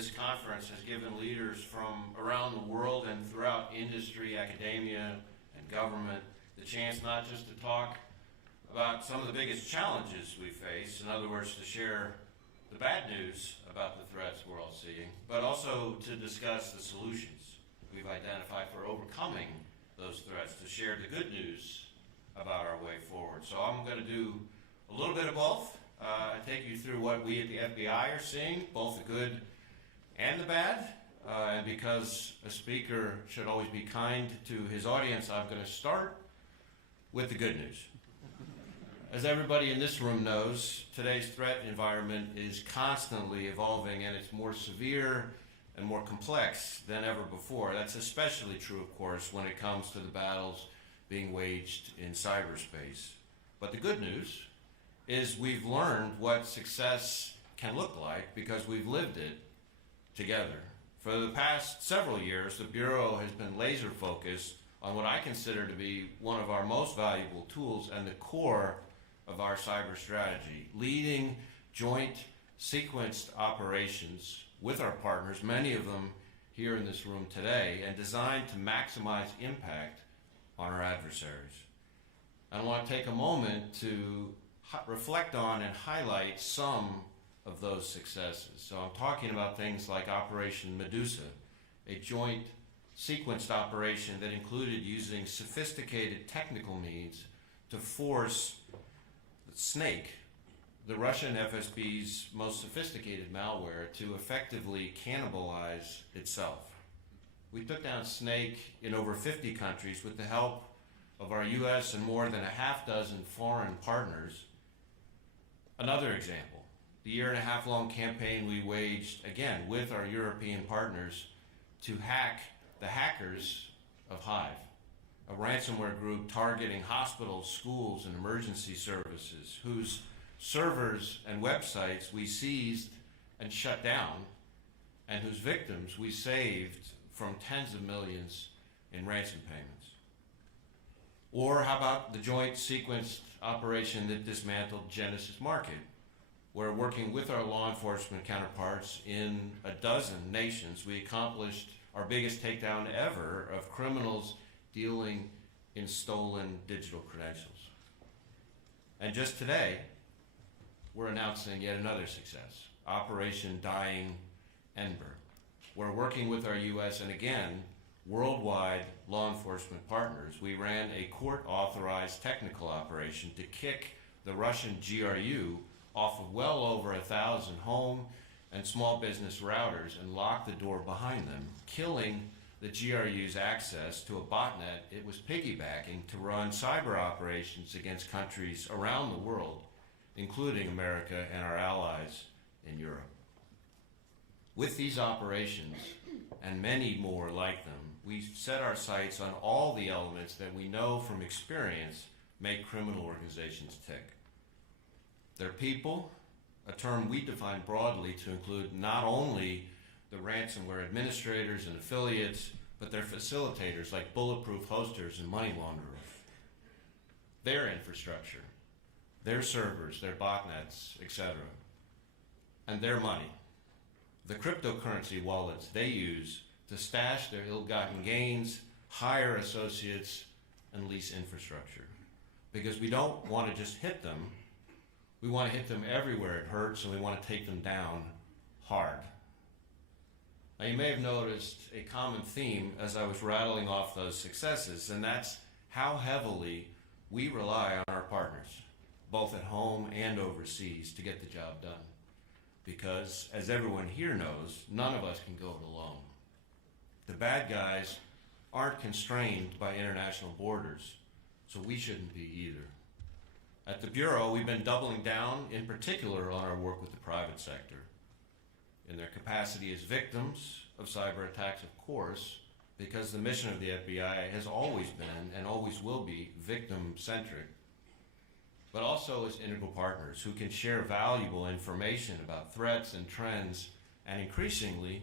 this conference has given leaders from around the world and throughout industry, academia, and government the chance not just to talk about some of the biggest challenges we face, in other words, to share the bad news about the threats we're all seeing, but also to discuss the solutions we've identified for overcoming those threats, to share the good news about our way forward. So I'm going to do a little bit of both. I take you through what we at the FBI are seeing, both the good and the bad. And because a speaker should always be kind to his audience, I'm going to start with the good news. As everybody in this room knows, today's threat environment is constantly evolving, and it's more severe and more complex than ever before. That's especially true, of course, when it comes to the battles being waged in cyberspace. But the good news is we've learned what success can look like because we've lived it together. For the past several years, the Bureau has been laser focused on what I consider to be one of our most valuable tools and the core of our cyber strategy, leading joint sequenced operations with our partners, many of them here in this room today, and designed to maximize impact on our adversaries. I want to take a moment to reflect on and highlight some of those successes. So I'm talking about things like Operation Medusa, a joint sequenced operation that included using sophisticated technical means to force Snake, the Russian FSB's most sophisticated malware, to effectively cannibalize itself. We took down Snake in over 50 countries with the help of our US and more than a half dozen foreign partners. Another example, the year-and-a-half-long campaign we waged, again, with our European partners to hack the hackers of Hive, a ransomware group targeting hospitals, schools, and emergency services, whose servers and websites we seized and shut down, and whose victims we saved from tens of millions in ransom payments. Or how about the joint sequenced operation that dismantled Genesis Market, where working with our law enforcement counterparts in a dozen nations, we accomplished our biggest takedown ever of criminals dealing in stolen digital credentials. And just today, we're announcing yet another success, Operation Dying Ember. We're working with our US and again, worldwide law enforcement partners. We ran a court-authorized technical operation to kick the Russian GRU off of well over 1,000 home and small business routers and lock the door behind them, killing the GRU's access to a botnet it was piggybacking to run cyber operations against countries around the world, including America and our allies in Europe. With these operations, and many more like them, we set our sights on all the elements that we know from experience make criminal organizations tick. Their people, a term we define broadly to include not only the ransomware administrators and affiliates, but their facilitators like bulletproof hosters and money launderers. Their infrastructure, their servers, their botnets, etc. And their money, the cryptocurrency wallets they use to stash their ill-gotten gains, hire associates, and lease infrastructure. Because we don't want to just hit them, we want to hit them everywhere it hurts, and we want to take them down hard. Now, you may have noticed a common theme as I was rattling off those successes, and that's how heavily we rely on our partners, both at home and overseas, to get the job done. Because, as everyone here knows, none of us can go it alone. The bad guys aren't constrained by international borders, so we shouldn't be either. At the Bureau, we've been doubling down, in particular, on our work with the private sector. In their capacity as victims of cyber attacks, of course, because the mission of the FBI has always been and always will be victim-centric, but also as integral partners who can share valuable information about threats and trends and increasingly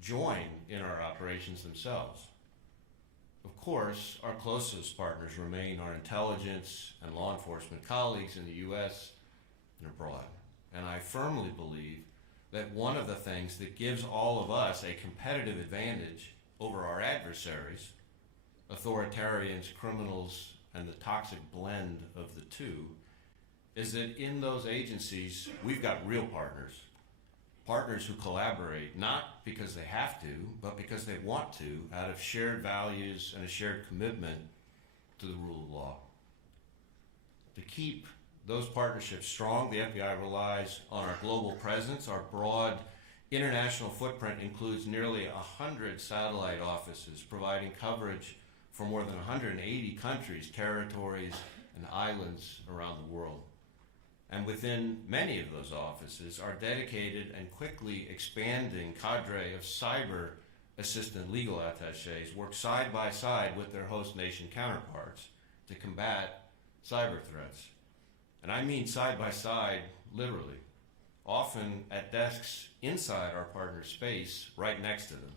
join in our operations themselves. Of course, our closest partners remain our intelligence and law enforcement colleagues in the US and abroad. And I firmly believe that one of the things that gives all of us a competitive advantage over our adversaries, authoritarians, criminals, and the toxic blend of the two, is that in those agencies, we've got real partners who collaborate, not because they have to, but because they want to, out of shared values and a shared commitment to the rule of law. To keep those partnerships strong, the FBI relies on our global presence. Our broad international footprint includes nearly 100 satellite offices, providing coverage for more than 180 countries, territories, and islands around the world. And within many of those offices, our dedicated and quickly expanding cadre of cyber assistant legal attachés work side by side with their host nation counterparts to combat cyber threats. And I mean side by side, literally, often at desks inside our partner space, right next to them.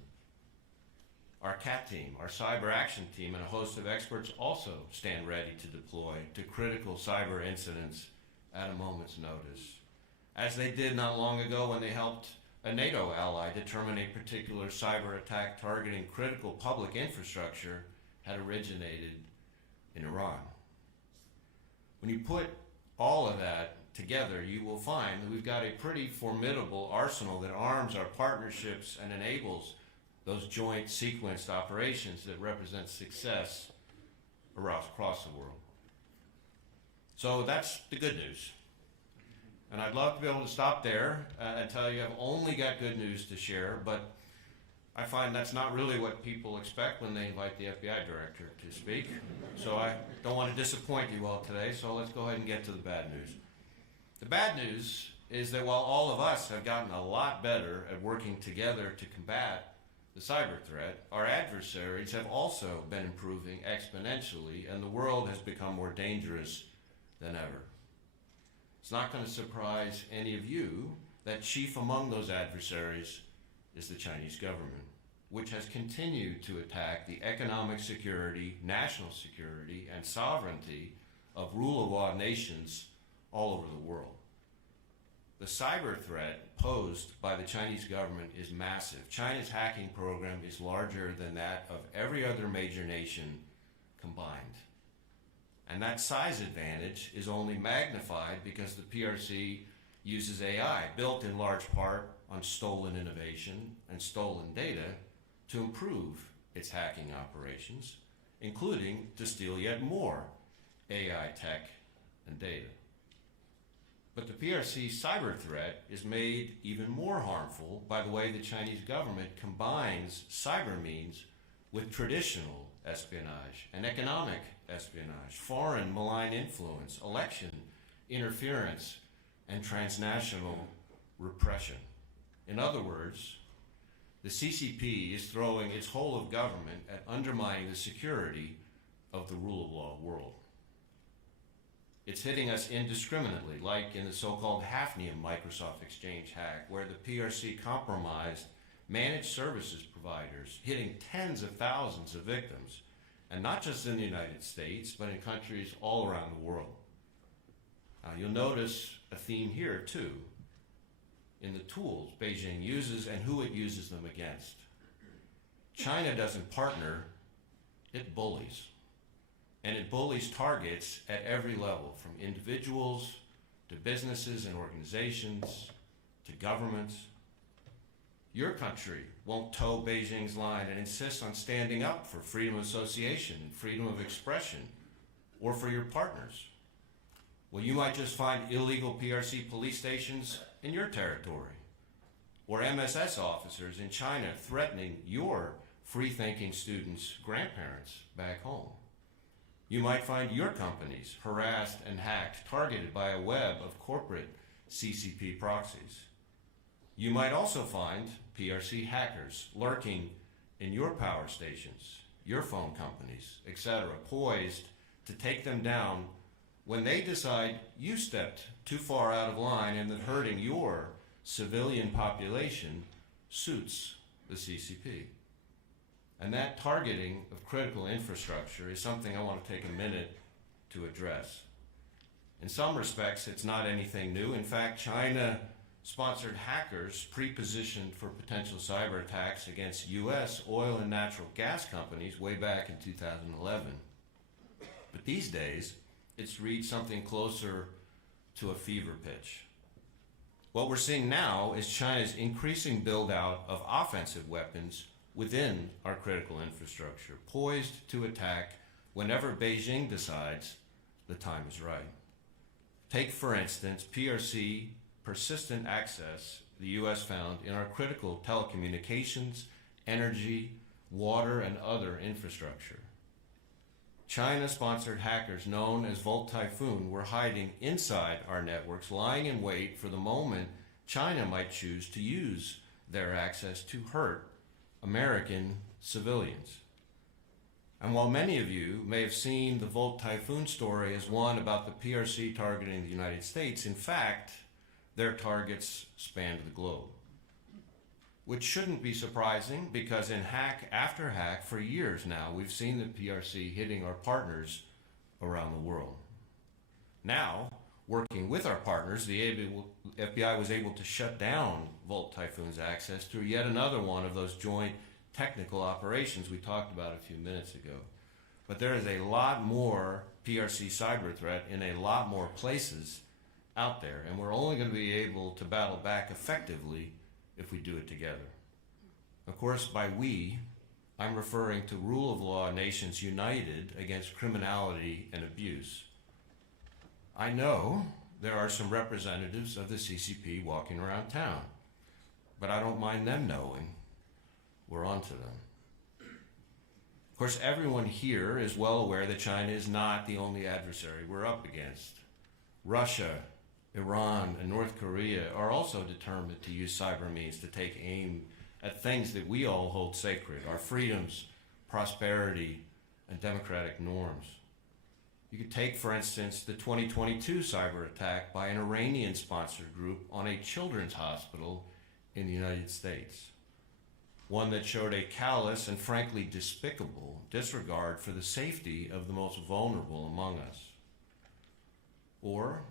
Our CAT team, our cyber action team, and a host of experts also stand ready to deploy to critical cyber incidents at a moment's notice, as they did not long ago when they helped a NATO ally determine a particular cyber attack targeting critical public infrastructure had originated in Iran. When you put all of that together, you will find that we've got a pretty formidable arsenal that arms our partnerships and enables those joint sequenced operations that represent success across the world. So that's the good news. And I'd love to be able to stop there and tell you I've only got good news to share, but I find that's not really what people expect when they invite the FBI director to speak. So I don't want to disappoint you all today, so let's go ahead and get to the bad news. The bad news is that while all of us have gotten a lot better at working together to combat the cyber threat, our adversaries have also been improving exponentially, and the world has become more dangerous than ever. It's not going to surprise any of you that chief among those adversaries is the Chinese government, which has continued to attack the economic security, national security, and sovereignty of rule of law nations all over the world. The cyber threat posed by the Chinese government is massive. China's hacking program is larger than that of every other major nation combined. And that size advantage is only magnified because the PRC uses AI, built in large part on stolen innovation and stolen data, to improve its hacking operations, including to steal yet more AI tech and data. But the PRC cyber threat is made even more harmful by the way the Chinese government combines cyber means with traditional espionage and economic espionage, foreign malign influence, election interference, and transnational repression. In other words, the CCP is throwing its whole of government at undermining the security of the rule of law world. It's hitting us indiscriminately, like in the so-called Hafnium Microsoft Exchange hack, where the PRC compromised managed services providers, hitting tens of thousands of victims, and not just in the United States, but in countries all around the world. Now, you'll notice a theme here, too, in the tools Beijing uses and who it uses them against. China doesn't partner, it bullies. And it bullies targets at every level, from individuals to businesses and organizations to governments. Your country won't toe Beijing's line and insist on standing up for freedom of association and freedom of expression, or for your partners. Well, you might just find illegal PRC police stations in your territory, or MSS officers in China threatening your free-thinking students' grandparents back home. You might find your companies harassed and hacked, targeted by a web of corporate CCP proxies. You might also find PRC hackers lurking in your power stations, your phone companies, etc., poised to take them down when they decide you stepped too far out of line and that hurting your civilian population suits the CCP. And that targeting of critical infrastructure is something I want to take a minute to address. In some respects, it's not anything new. In fact, China sponsored hackers pre-positioned for potential cyber attacks against U.S. oil and natural gas companies way back in 2011. But these days, it's reached something closer to a fever pitch. What we're seeing now is China's increasing build-out of offensive weapons within our critical infrastructure, poised to attack whenever Beijing decides the time is right. Take, for instance, PRC, persistent access the U.S. found in our critical telecommunications, energy, water, and other infrastructure. China-sponsored hackers known as Volt Typhoon were hiding inside our networks, lying in wait for the moment China might choose to use their access to hurt American civilians. And while many of you may have seen the Volt Typhoon story as one about the PRC targeting the United States, in fact, their targets spanned the globe. Which shouldn't be surprising, because in hack after hack for years now, we've seen the PRC hitting our partners around the world. Now, working with our partners, the FBI was able to shut down Volt Typhoon's access through yet another one of those joint technical operations we talked about a few minutes ago. But there is a lot more PRC cyber threat in a lot more places out there, and we're only going to be able to battle back effectively if we do it together. Of course, by we, I'm referring to rule of law nations united against criminality and abuse. I know there are some representatives of the CCP walking around town, but I don't mind them knowing we're onto them. Of course, everyone here is well aware that China is not the only adversary we're up against. Russia, Iran, and North Korea are also determined to use cyber means to take aim at things that we all hold sacred, our freedoms, prosperity, and democratic norms. You could take, for instance, the 2022 cyber attack by an Iranian-sponsored group on a children's hospital in the United States, one that showed a callous and frankly despicable disregard for the safety of the most vulnerable among us. Or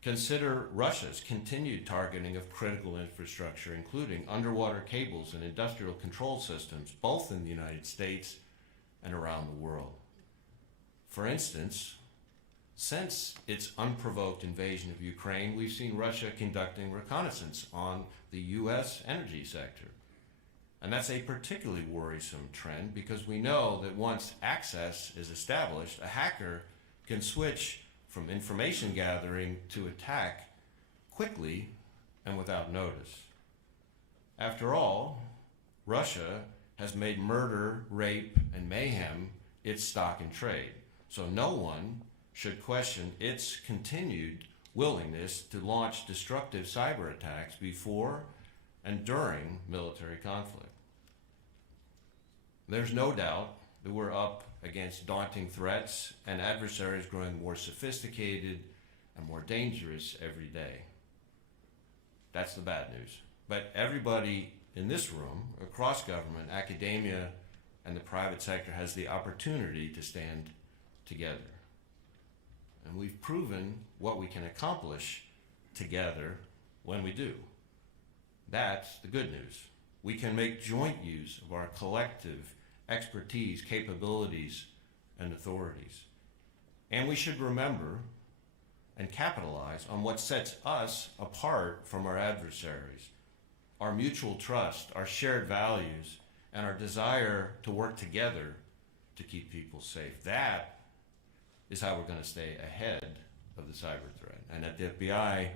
consider Russia's continued targeting of critical infrastructure, including underwater cables and industrial control systems, both in the United States and around the world. For instance, since its unprovoked invasion of Ukraine, we've seen Russia conducting reconnaissance on the U.S. energy sector. And that's a particularly worrisome trend, because we know that once access is established, a hacker can switch from information gathering to attack quickly and without notice. After all, Russia has made murder, rape, and mayhem its stock in trade. So no one should question its continued willingness to launch destructive cyber attacks before and during military conflict. There's no doubt that we're up against daunting threats and adversaries growing more sophisticated and more dangerous every day. That's the bad news. But everybody in this room, across government, academia, and the private sector, has the opportunity to stand together. And we've proven what we can accomplish together when we do. That's the good news. We can make joint use of our collective expertise, capabilities, and authorities. And we should remember and capitalize on what sets us apart from our adversaries: our mutual trust, our shared values, and our desire to work together to keep people safe. That is how we're going to stay ahead of the cyber threat. And at the FBI,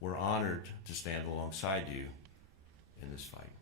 we're honored to stand alongside you in this fight.